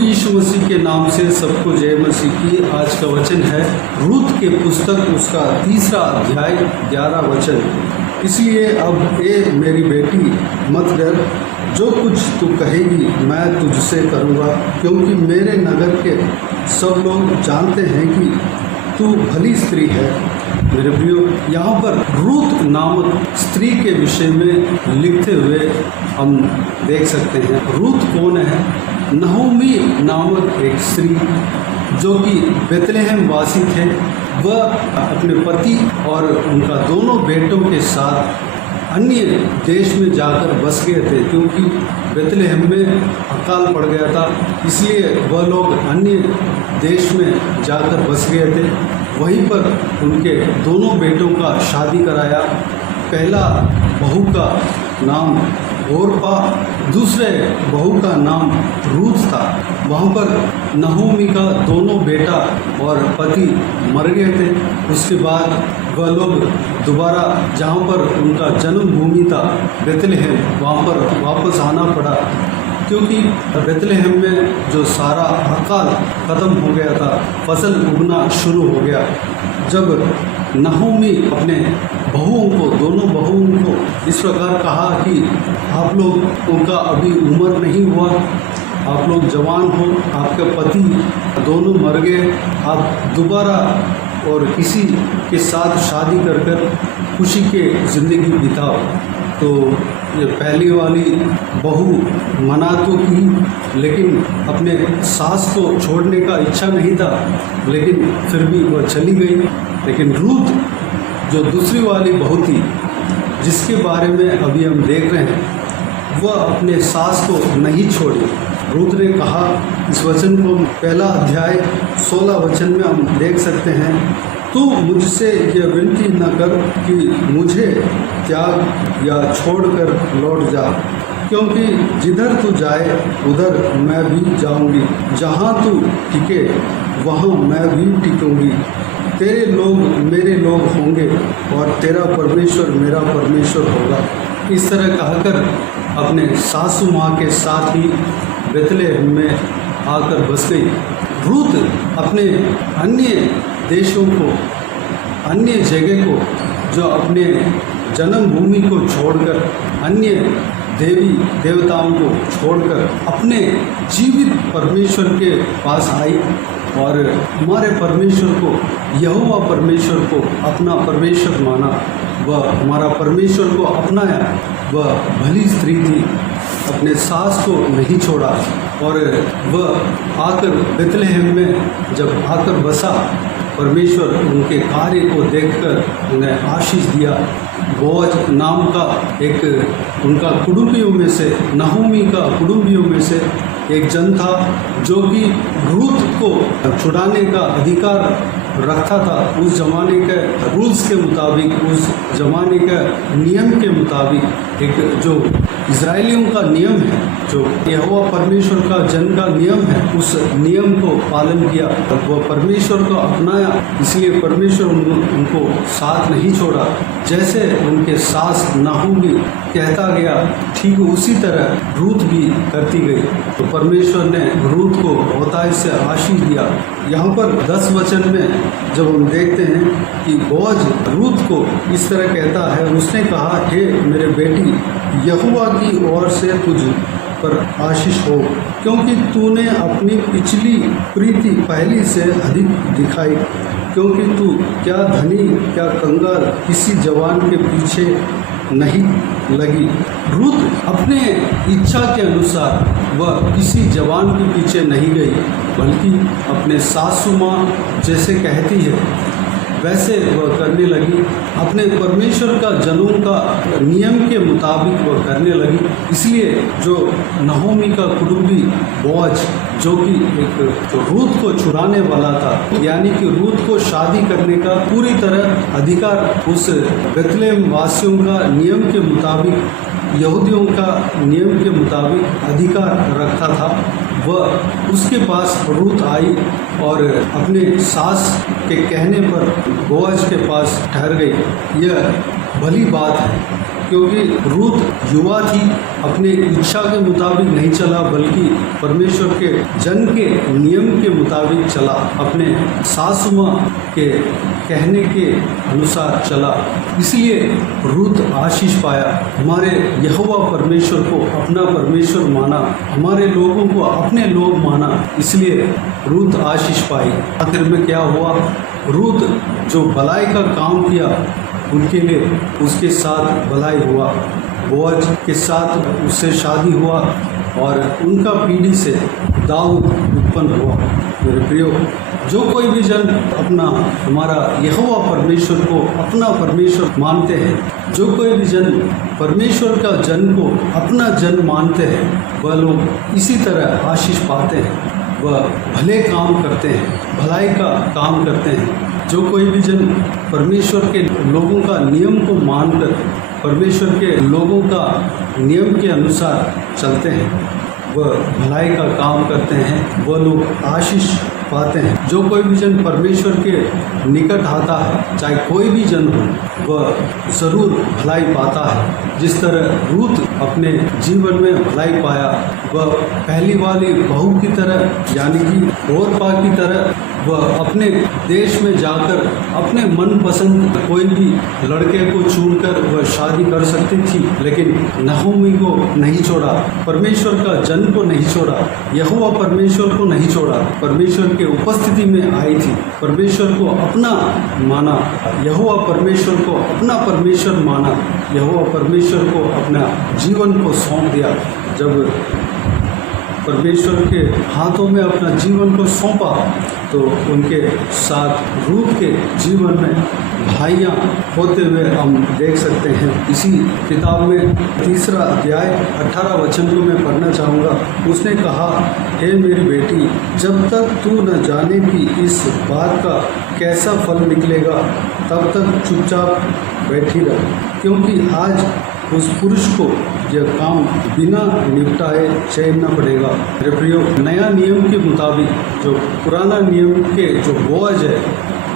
प्रभु यीशु मसीह के नाम से सबको जय मसीह की। आज का वचन है रूत के पुस्तक उसका 3 अध्याय 11 वचन। इसलिए अब ए मेरी बेटी मत डर, जो कुछ तू कहेगी मैं तुझसे करूँगा, क्योंकि मेरे नगर के सब लोग जानते हैं कि तू भली स्त्री है। मेरे प्रियो, यहाँ पर रूत नामक स्त्री के विषय में लिखते हुए हम देख सकते हैं। रूत कौन है? नहोमी नामक एक स्त्री जो कि बेतलेहम वासी थे। वह अपने पति और उनका दोनों बेटों के साथ अन्य देश में जाकर बस गए थे, क्योंकि बेतलेहम में अकाल पड़ गया था। इसलिए वह लोग अन्य देश में जाकर बस गए थे। वहीं पर उनके दोनों बेटों का शादी कराया। पहला बहू का नाम ओरपा, दूसरे बहू का नाम रूत था। वहाँ पर नहोमी का दोनों बेटा और पति मर गए थे। उसके बाद वह लोग दोबारा जहाँ पर उनका जन्म भूमि था बेतलेहम, वहाँ पर वापस आना पड़ा, क्योंकि बेतलेहम में जो सारा अकाल ख़त्म हो गया था, फसल उगना शुरू हो गया। जब नहोमी अपने बहुओं को, दोनों बहुओं को इस प्रकार कहा कि आप लोगों का अभी उम्र नहीं हुआ, आप लोग जवान हो, आपके पति दोनों मर गए, आप दोबारा और किसी के साथ शादी कर कर खुशी के ज़िंदगी बिताओ। तो ये पहली वाली बहू मना तो की, लेकिन अपने सास को छोड़ने का इच्छा नहीं था, लेकिन फिर भी वह चली गई। लेकिन रूत जो दूसरी वाली बहू थी, जिसके बारे में अभी हम देख रहे हैं, वह अपने सास को नहीं छोड़ी। रूत ने कहा, इस वचन को 1 अध्याय 16 वचन में हम देख सकते हैं, तू मुझसे यह विनती न कर कि मुझे त्याग या छोड़कर लौट जा, क्योंकि जिधर तू जाए उधर मैं भी जाऊंगी, जहाँ तू टिके वहाँ मैं भी टिकूंगी। तेरे लोग मेरे लोग होंगे और तेरा परमेश्वर मेरा परमेश्वर होगा। इस तरह कहकर अपने सासू माँ के साथ ही बेतलेहम में आकर बस गई। रूत अपने अन्य देशों को, अन्य जगह को, जो अपने जन्मभूमि को छोड़कर, अन्य देवी देवताओं को छोड़कर अपने जीवित परमेश्वर के पास आई और हमारे परमेश्वर को, यहोवा परमेश्वर को अपना परमेश्वर माना। वह हमारा परमेश्वर को अपनाया। वह भली स्त्री थी, अपने सास को नहीं छोड़ा और वह आकर बेतलेहम में जब आकर बसा, परमेश्वर उनके कार्य को देखकर उन्हें आशीष दिया। बोअज नाम का एक उनका कुटुंबियों में से, नहोमी का कुटुंबियों में से एक जन था, जो कि रूत को छुड़ाने का अधिकार रखता था। उस ज़माने के रूल्स के मुताबिक, उस ज़माने के नियम के मुताबिक, एक जो इजराइलियों का नियम है, जो यहोवा परमेश्वर का जन का नियम है, उस नियम को पालन किया। वह परमेश्वर को अपनाया, इसलिए परमेश्वर उनको साथ नहीं छोड़ा। जैसे उनके सास नहोमी कहता गया, ठीक उसी तरह रूत भी करती गई। तो परमेश्वर ने रूत को बहुतायत से आशीष दिया। यहाँ पर 10 वचन में जब हम देखते हैं कि बोअज रूत को इस तरह कहता है, उसने कहा, हे मेरे बेटी, यहोवा की ओर से तुझ पर आशीष हो, क्योंकि तूने अपनी पिछली प्रीति पहली से अधिक दिखाई, क्योंकि तू क्या धनी क्या कंगाल किसी जवान के पीछे नहीं लगी। रूत अपने इच्छा के अनुसार वह किसी जवान के पीछे नहीं गई, बल्कि अपने सासू माँ जैसे कहती है वैसे वह करने लगी। अपने परमेश्वर का जनों का नियम के मुताबिक वह करने लगी। इसलिए जो नहोमी का कुटुंबी बोअज, जो कि एक रूत को छुड़ाने वाला था, यानी कि रूत को शादी करने का पूरी तरह अधिकार उस बेतलेहम वासियों का नियम के मुताबिक, यहूदियों का नियम के मुताबिक अधिकार रखता था, वह उसके पास रूत आई और अपने सास के कहने पर बोअज के पास ठहर गई। यह भली बात है, क्योंकि रूत युवा थी, अपने इच्छा के मुताबिक नहीं चला बल्कि परमेश्वर के जन के नियम के मुताबिक चला, अपने सासु माँ के कहने के अनुसार चला। इसलिए रूत आशीष पाया। हमारे यहोवा परमेश्वर को अपना परमेश्वर माना, हमारे लोगों को अपने लोग माना, इसलिए रूत आशीष पाई। आखिर में क्या हुआ? रूत जो भलाई का काम किया उनके लिए उसके साथ भलाई हुआ। बोअज के साथ उससे शादी हुआ और उनका पीढ़ी से दाऊद उत्पन्न हुआ। मेरे प्रियो, जो कोई भी जन अपना हमारा यहोवा परमेश्वर को अपना परमेश्वर मानते हैं, जो कोई भी जन परमेश्वर का जन को अपना जन मानते हैं, वह लोग इसी तरह आशीष पाते हैं। वह भले काम करते हैं, भलाई का काम करते हैं। जो कोई भी जन परमेश्वर के लोगों का नियम को मानकर परमेश्वर के लोगों का नियम के अनुसार चलते हैं, वह भलाई का काम करते हैं, वह लोग आशीष पाते हैं। जो कोई भी जन परमेश्वर के निकट आता है, चाहे कोई भी जन हो, वह ज़रूर भलाई पाता है। जिस तरह रूत अपने जीवन में भलाई पाया, वह पहली वाली बहू की तरह यानी कि ओरपा की तरह वह अपने देश में जाकर अपने मनपसंद कोई भी लड़के को चुनकर वह शादी कर सकती थी, लेकिन नहोमी को नहीं छोड़ा, परमेश्वर का जन को नहीं छोड़ा, यहोवा परमेश्वर को नहीं छोड़ा, परमेश्वर के उपस्थिति में आई थी, परमेश्वर को अपना माना, यहोवा परमेश्वर को अपना परमेश्वर माना, यहोवा परमेश्वर को अपना जीवन को सौंप दिया। जब परमेश्वर के हाथों में अपना जीवन को सौंपा तो उनके साथ रूत के जीवन में भलाइयाँ होते हुए हम देख सकते हैं। इसी किताब में 3 अध्याय 18 वचन को मैं पढ़ना चाहूँगा। उसने कहा, हे मेरी बेटी, जब तक तू न जाने कि इस बात का कैसा फल निकलेगा, तब तक चुपचाप बैठी रह, क्योंकि आज उस पुरुष को यह काम बिना निपटाए चैन न पड़ेगा। मेरे प्रियो, नया नियम के मुताबिक जो पुराना नियम के जो बोअज है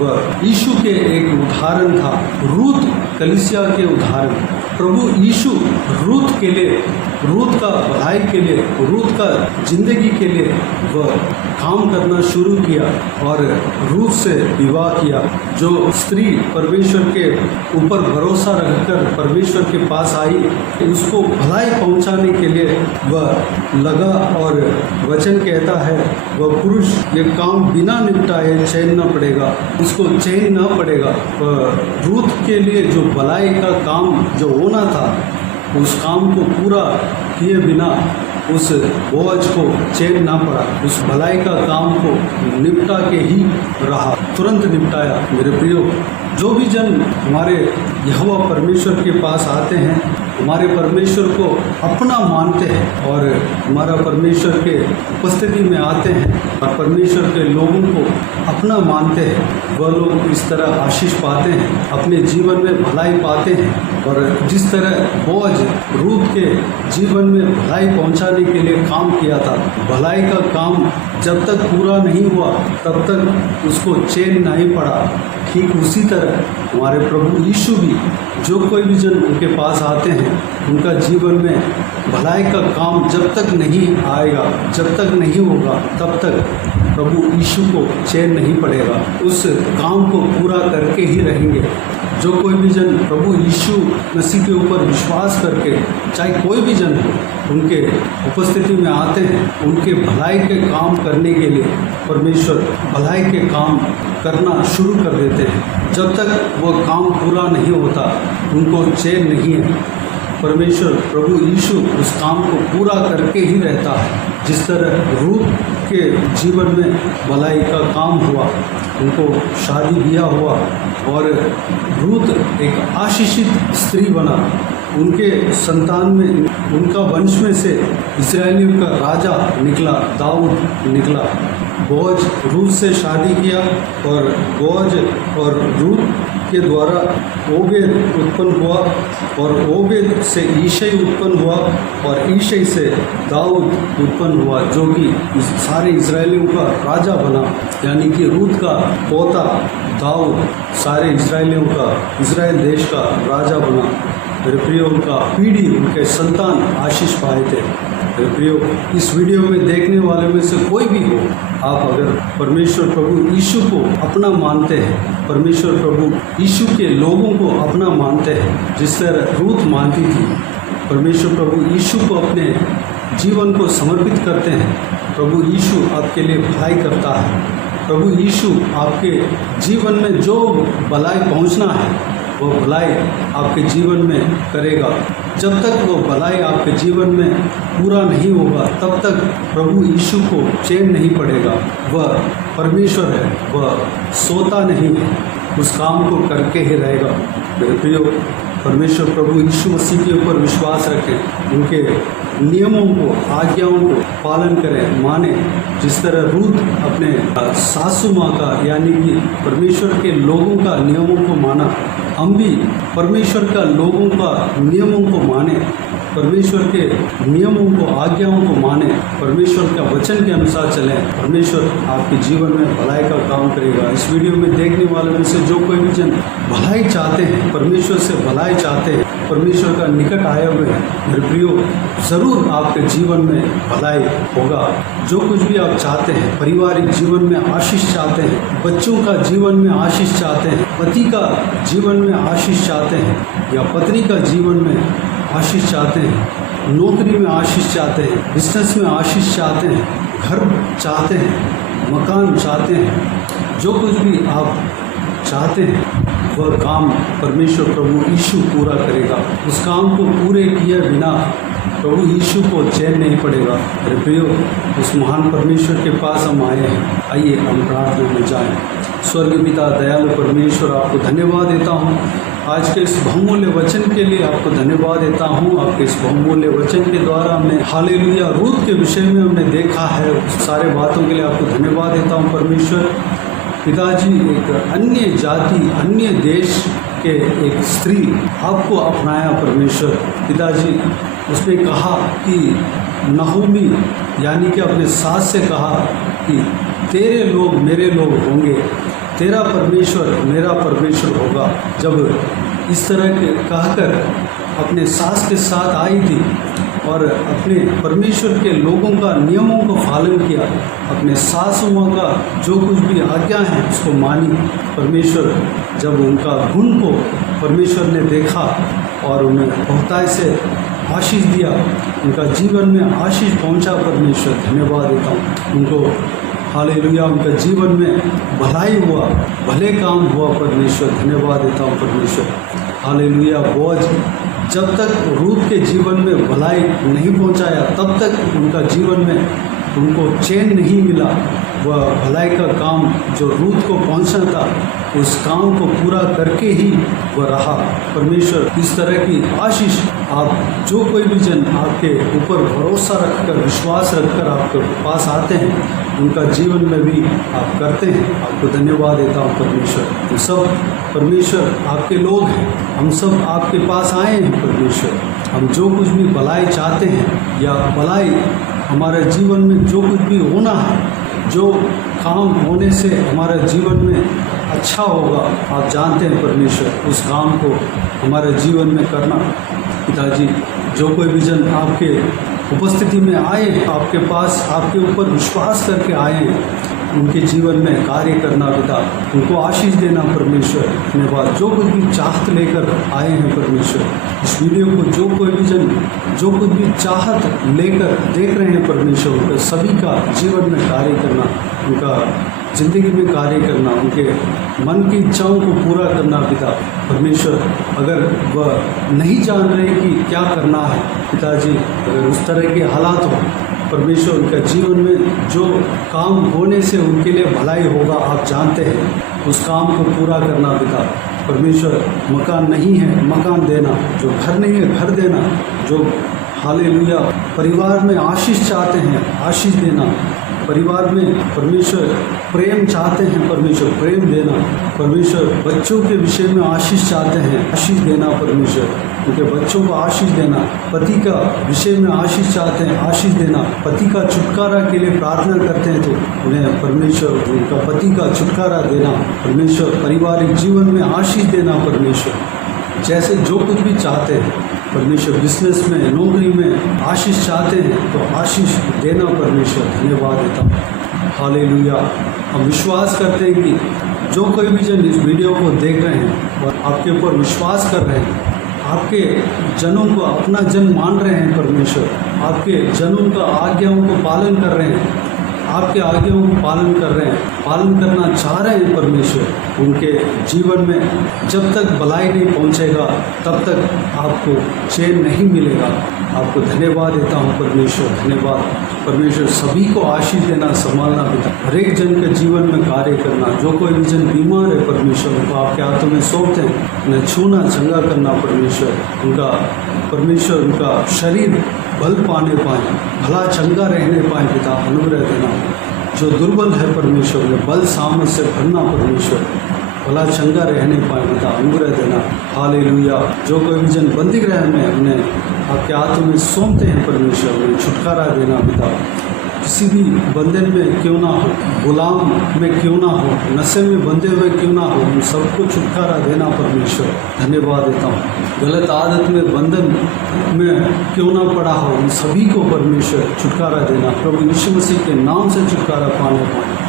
वह यीशु के एक उदाहरण था, रूत कलीसिया के उदाहरण। प्रभु यीशु रूत के लिए, रूत का भलाई के लिए, रूत का जिंदगी के लिए वह काम करना शुरू किया और रूत से विवाह किया। जो स्त्री परमेश्वर के ऊपर भरोसा रखकर परमेश्वर के पास आई, उसको भलाई पहुंचाने के लिए वह लगा और वचन कहता है, वह पुरुष ये काम बिना निपटाए चैन न पड़ेगा, उसको चैन न पड़ेगा। रूत के लिए जो भलाई का काम जो होना था, उस काम को पूरा किए बिना उस बोअज को चैन ना पड़ा, उस भलाई का काम को निपटा के ही रहा, तुरंत निपटाया। मेरे प्रियो, जो भी जन हमारे यहोवा परमेश्वर के पास आते हैं, हमारे परमेश्वर को अपना मानते हैं और हमारा परमेश्वर के उपस्थिति में आते हैं और परमेश्वर के लोगों को अपना मानते हैं, वह लोग इस तरह आशीष पाते हैं, अपने जीवन में भलाई पाते हैं। और जिस तरह बोअज रूत के जीवन में भलाई पहुंचाने के लिए काम किया था, भलाई का काम जब तक पूरा नहीं हुआ तब तक उसको चैन नहीं पड़ा, ठीक उसी तरह हमारे प्रभु यीशु भी, जो कोई भी जन उनके पास आते हैं, उनका जीवन में भलाई का काम जब तक नहीं आएगा, जब तक नहीं होगा, तब तक प्रभु यीशु को चैन नहीं पड़ेगा, उस काम को पूरा करके ही रहेंगे। जो कोई भी जन प्रभु यीशु मसीह के ऊपर विश्वास करके, चाहे कोई भी जन हो, उनके उपस्थिति में आते हैं, उनके भलाई के काम करने के लिए परमेश्वर भलाई के काम करना शुरू कर देते हैं। जब तक वो काम पूरा नहीं होता, उनको चैन नहीं है। परमेश्वर प्रभु यीशु उस काम को पूरा करके ही रहता है। जिस तरह रूत के जीवन में भलाई का काम हुआ, उनको शादी ब्याह हुआ और रूत एक आशीषित स्त्री बना, उनके संतान में, उनका वंश में से इस्राएलियों का राजा निकला, दाऊद निकला। बोअज रूत से शादी किया और बोअज और रूत के द्वारा ओबेद उत्पन्न हुआ और ओबेद से ईशै उत्पन्न हुआ और ईशै से दाऊद उत्पन्न हुआ, जो कि सारे इस्राएलियों का राजा बना। यानी कि रूत का पोता दाऊद सारे इस्राएलियों का, इस्राएल देश का राजा बना। मेरे प्रियो उनका पीढ़ी, उनके संतान आशीष पाए थे। मेरे प्रियो, इस वीडियो में देखने वाले में से कोई भी हो, आप अगर परमेश्वर प्रभु यीशु को अपना मानते हैं, परमेश्वर प्रभु यीशु के लोगों को अपना मानते हैं, जिस तरह रूथ मानती थी, परमेश्वर प्रभु यीशु को अपने जीवन को समर्पित करते हैं, प्रभु यीशु आपके लिए भलाई करता है। प्रभु यीशु आपके जीवन में जो भलाई पहुंचना है वो भलाई आपके जीवन में करेगा। जब तक वो भलाई आपके जीवन में पूरा नहीं होगा तब तक प्रभु यीशु को चैन नहीं पड़ेगा। वह परमेश्वर है, वह सोता नहीं है, उस काम को करके ही रहेगा। मेरे प्रियो, परमेश्वर प्रभु यीशु मसीह के ऊपर विश्वास रखें, उनके नियमों को, आज्ञाओं को पालन करें, माने। जिस तरह रूथ अपने सासू माँ का यानी कि परमेश्वर के लोगों का नियमों को माना, हम भी परमेश्वर का लोगों का नियमों को माने, परमेश्वर के नियमों को, आज्ञाओं को माने, परमेश्वर का वचन के अनुसार चलें। परमेश्वर आपके जीवन में भलाई का काम करेगा। इस वीडियो में देखने वाले में से जो कोई भी जन भलाई चाहते हैं, परमेश्वर से भलाई चाहते हैं, परमेश्वर का निकट आए हुए हैं, मेरे प्रियो, ज़रूर आपके जीवन में भलाई होगा। जो कुछ भी आप चाहते हैं, पारिवारिक जीवन में आशीष चाहते हैं, बच्चों का जीवन में आशीष चाहते हैं, पति का जीवन में आशीष चाहते हैं, या पत्नी का जीवन में आशीष चाहते हैं, नौकरी में आशीष चाहते हैं, बिजनेस में आशीष चाहते हैं, घर चाहते हैं, मकान चाहते हैं, जो कुछ भी आप चाहते हैं वह काम परमेश्वर प्रभु यीशु पूरा करेगा। उस काम को पूरे किए बिना प्रभु यीशु को चैन नहीं पड़ेगा। मेरे प्रियो, उस महान परमेश्वर के पास हम आए हैं। आइए हम प्रार्थना में जाएं। स्वर्गीय पिता, दयालु परमेश्वर, आपको धन्यवाद देता हूँ आज के इस बहुमूल्य वचन के लिए। आपको धन्यवाद देता हूँ आपके इस बहुमूल्य वचन के द्वारा हमने हालेलुया रूथ के विषय में हमने देखा है। सारे बातों के लिए आपको धन्यवाद देता हूँ परमेश्वर। पिताजी, एक अन्य जाति, अन्य देश के एक स्त्री आपको अपनाया परमेश्वर। पिताजी, उसने कहा कि नहोमी यानी कि अपने सास से कहा कि तेरे लोग मेरे लोग होंगे, तेरा परमेश्वर मेरा परमेश्वर होगा। जब इस तरह के कहकर अपने सास के साथ आई थी और अपने परमेश्वर के लोगों का नियमों को पालन किया, अपने सासू माँ का जो कुछ भी आज्ञा है उसको मानी। परमेश्वर जब उनका गुण को परमेश्वर ने देखा और उन्हें बहुतायत से आशीष दिया, उनका जीवन में आशीष पहुँचा। परमेश्वर धन्यवाद देता हूँ उनको। हालेलुया, उनका जीवन में भलाई हुआ, भले काम हुआ। परमेश्वर धन्यवाद देता हूँ परमेश्वर। हालेलुया। बोअज जब तक रूथ के जीवन में भलाई नहीं पहुंचाया तब तक उनका जीवन में उनको चैन नहीं मिला। वह भलाई का काम जो रूथ को पहुंचना था उस काम को पूरा करके ही वह रहा। परमेश्वर इस तरह की आशीष आप जो कोई भी जन आपके ऊपर भरोसा रखकर, विश्वास रखकर आपके पास आते हैं, उनका जीवन में भी आप करते हैं। आपको धन्यवाद देता हूँ परमेश्वर। हम सब परमेश्वर आपके लोग हैं, हम सब आपके पास आए हैं परमेश्वर। हम जो कुछ भी भलाई चाहते हैं या भलाई हमारे जीवन में जो कुछ भी होना है, जो काम होने से हमारे जीवन में अच्छा होगा, आप जानते हैं परमेश्वर, उस काम को हमारे जीवन में करना। पिताजी, जो कोई भी जन आपके उपस्थिति में आए, आपके पास आपके ऊपर विश्वास करके आए, उनके जीवन में कार्य करना पिता, उनको आशीष देना परमेश्वर। धन्यवाद। जो कुछ भी चाहत लेकर आए हैं परमेश्वर, इस वीडियो को जो कोई भी जन जो कुछ भी चाहत लेकर देख रहे हैं परमेश्वर, उनका सभी का जीवन में कार्य करना, उनका ज़िंदगी में कार्य करना, उनके मन की इच्छाओं को पूरा करना पिता परमेश्वर। अगर वह नहीं जान रहे कि क्या करना है पिताजी, अगर उस तरह के हालात हो परमेश्वर, उनका जीवन में जो काम होने से उनके लिए भलाई होगा, आप जानते हैं, उस काम को पूरा करना पिता परमेश्वर। मकान नहीं है, मकान देना, जो घर नहीं है, घर देना, जो हालेलुया परिवार में आशीष चाहते हैं, आशीष देना, परिवार में परमेश्वर प्रेम चाहते हैं परमेश्वर, प्रेम देना परमेश्वर। बच्चों के विषय में आशीष चाहते हैं, आशीष देना परमेश्वर, उनके बच्चों को आशीष देना। पति का विषय में आशीष चाहते हैं, आशीष देना। पति का छुटकारा के लिए प्रार्थना करते हैं तो उन्हें परमेश्वर उनका पति का छुटकारा देना परमेश्वर। पारिवारिक जीवन में आशीष देना परमेश्वर। जैसे जो कुछ भी चाहते हैं परमेश्वर, बिजनेस में, नौकरी में आशीष चाहते हैं तो आशीष देना परमेश्वर धन्यवाद देता हूँ। हालेलुया। हम विश्वास करते हैं कि जो कोई भी जन इस वीडियो को देख रहे हैं और आपके ऊपर विश्वास कर रहे हैं, आपके जनों को अपना जन मान रहे हैं परमेश्वर, आपके जनों का आज्ञाओं को पालन कर रहे हैं, आपके आज्ञाओं को पालन कर रहे हैं, पालन करना चाह रहे हैं परमेश्वर, उनके जीवन में जब तक भलाई नहीं पहुंचेगा तब तक आपको चैन नहीं मिलेगा। आपको धन्यवाद देता हूं परमेश्वर, धन्यवाद परमेश्वर। सभी को आशीष देना, संभालना पिता, हर एक जन के जीवन में कार्य करना। जो कोई भी जन बीमार है परमेश्वर, उनको आपके हाथों में सौंपते हैं, उन्हें छूना, चंगा करना परमेश्वर, उनका परमेश्वर उनका शरीर बल पाने पाए, भला चंगा रहने पाए पिता, अनुग्रह देना। जो दुर्बल है परमेश्वर में बल सामर्थ से भरना परमेश्वर, भला चंगा रहने पाए पिता, अनुग्रह देना। हालेलुया। जो कोई भी जन बंदी गृह में उन्हें आपके हाथों में सौंपते हैं परमेश्वर, उन्हें छुटकारा देना पिता। किसी भी बंधन में क्यों ना हो, गुलाम में क्यों ना हो, नशे में बंधे हुए क्यों ना हो, उन सबको छुटकारा देना परमेश्वर, धन्यवाद देता हूँ। गलत आदत में, बंधन में क्यों ना पड़ा हो, उन सभी को परमेश्वर छुटकारा देना। प्रभु यीशु मसीह के नाम से छुटकारा पाने पाए,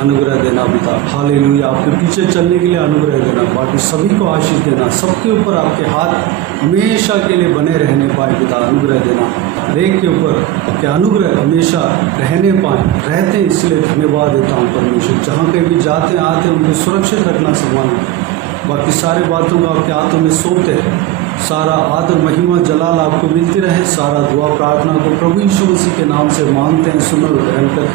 अनुग्रह देना पिता। हालेलुया। आपके पीछे चलने के लिए अनुग्रह देना, बाकी सभी को आशीष देना, सबके ऊपर आपके हाथ हमेशा के लिए बने रहने पाए पिता, अनुग्रह देना। हर एक के ऊपर आपके अनुग्रह हमेशा रहने पाए, रहते हैं, इसलिए धन्यवाद देता हूँ परमेश्वर। जहाँ कहीं भी जाते हैं आते हैं उनको सुरक्षित रखना, संभालना, बाकी सारे बातों को आपके हाथों में सौंपते हैं। सारा आदर, महिमा, जलाल आपको मिलती रहे। सारा दुआ प्रार्थना को प्रभु यीशु मसीह के नाम से मांगते हैं, सुनो ग्रहण कर,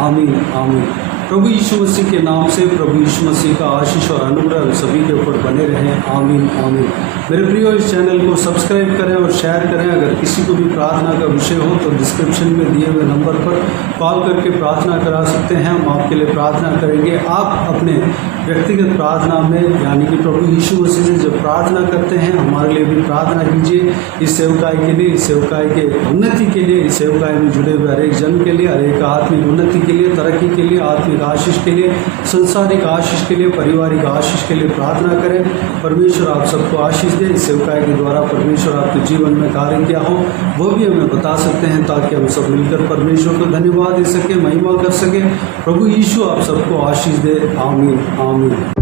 आमीन आमीन। प्रभु यीशु मसीह के नाम से प्रभु यीशु मसीह का आशीष और अनुग्रह सभी के ऊपर बने रहें, आमीन आमीन। मेरे प्रियो, इस चैनल को सब्सक्राइब करें और शेयर करें। अगर किसी को भी प्रार्थना का विषय हो तो डिस्क्रिप्शन में दिए हुए नंबर पर कॉल करके प्रार्थना करा सकते हैं, हम आपके लिए प्रार्थना करेंगे। आप अपने व्यक्तिगत प्रार्थना में, यानी कि प्रभु यीशु मसीह से जब प्रार्थना करते हैं, हमारे लिए भी प्रार्थना कीजिए। इस सेवकाई के लिए, इस सेवकाई के उन्नति के लिए, इस सेवकाई में जुड़े हुए हर एक जन के लिए, हर एक आत्मिक उन्नति के लिए, तरक्की के लिए, आत्मिक आशीष के लिए, संसारिक आशीष के लिए, पारिवारिक आशीष के लिए प्रार्थना करें। परमेश्वर आप सबको आशीष दे। इस सेवकाई के द्वारा परमेश्वर आपके जीवन में कार्य किया हो वो भी हमें बता सकते हैं, ताकि हम सब मिलकर परमेश्वर को धन्यवाद दे सके, महिमा कर सके। प्रभु यीशु आप सबको आशीष दे, आमीन आमीन।